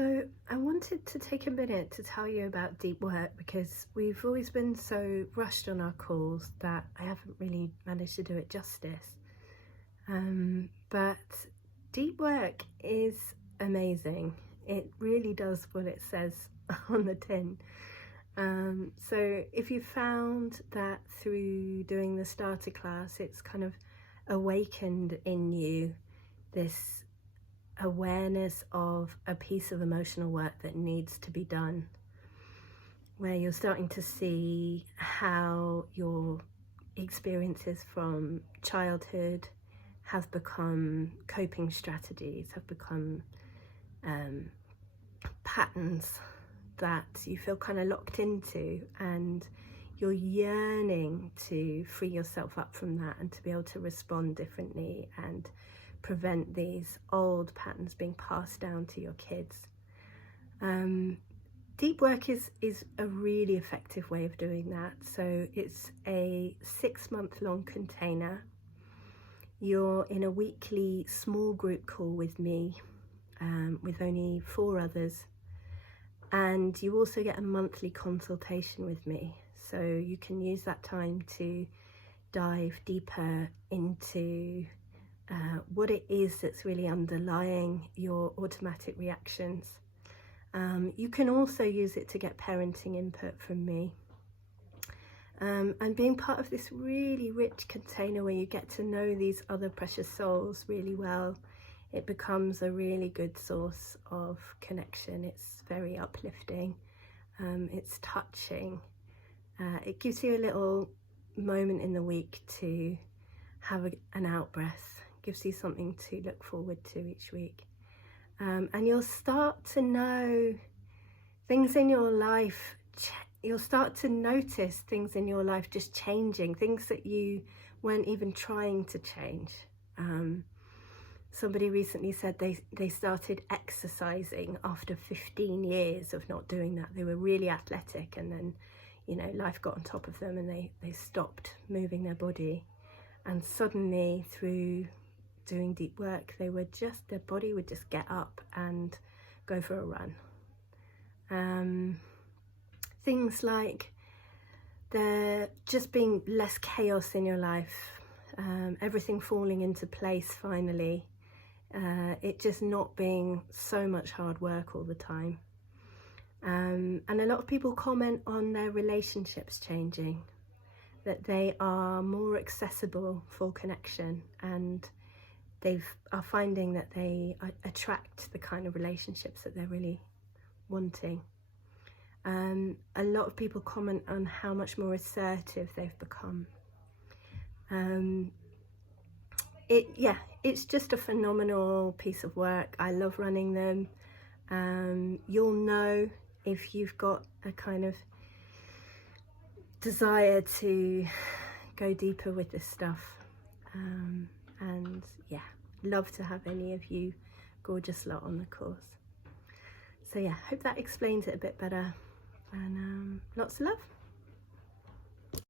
So I wanted to take a minute to tell you about deep work because we've always been so rushed on our calls that I haven't really managed to do it justice. But deep work is amazing. It really does what it says on the tin. So if you found that through doing the starter class, it's kind of awakened in you this awareness of a piece of emotional work that needs to be done, where you're starting to see how your experiences from childhood have become coping strategies, have become patterns that you feel kind of locked into, and you're yearning to free yourself up from that and to be able to respond differently and prevent these old patterns being passed down to your kids. Deep work is a really effective way of doing that. So it's a 6-month-long container. You're in a weekly small group call with me, with only 4 others. And you also get a monthly consultation with me. So you can use that time to dive deeper into what it is that's really underlying your automatic reactions. You can also use it to get parenting input from me. And being part of this really rich container where you get to know these other precious souls really well, it becomes a really good source of connection. It's very uplifting, it's touching. It gives you a little moment in the week to have an out breath, gives you something to look forward to each week. And you'll start to know things in your life, you'll start to notice things in your life just changing, things that you weren't even trying to change. Somebody recently said they started exercising after 15 years of not doing that. They were really athletic, and then, you know, life got on top of them and they stopped moving their body. And suddenly, through doing deep work, their body would just get up and go for a run. Things like there just being less chaos in your life, everything falling into place finally, it just not being so much hard work all the time. And a lot of people comment on their relationships changing, that they are more accessible for connection, and they are finding that they attract the kind of relationships that they're really wanting. A lot of people comment on how much more assertive they've become. It's just a phenomenal piece of work. I love running them. You'll know if you've got a kind of desire to go deeper with this stuff. And yeah, love to have any of you gorgeous lot on the course. So yeah, hope that explains it a bit better, and lots of love.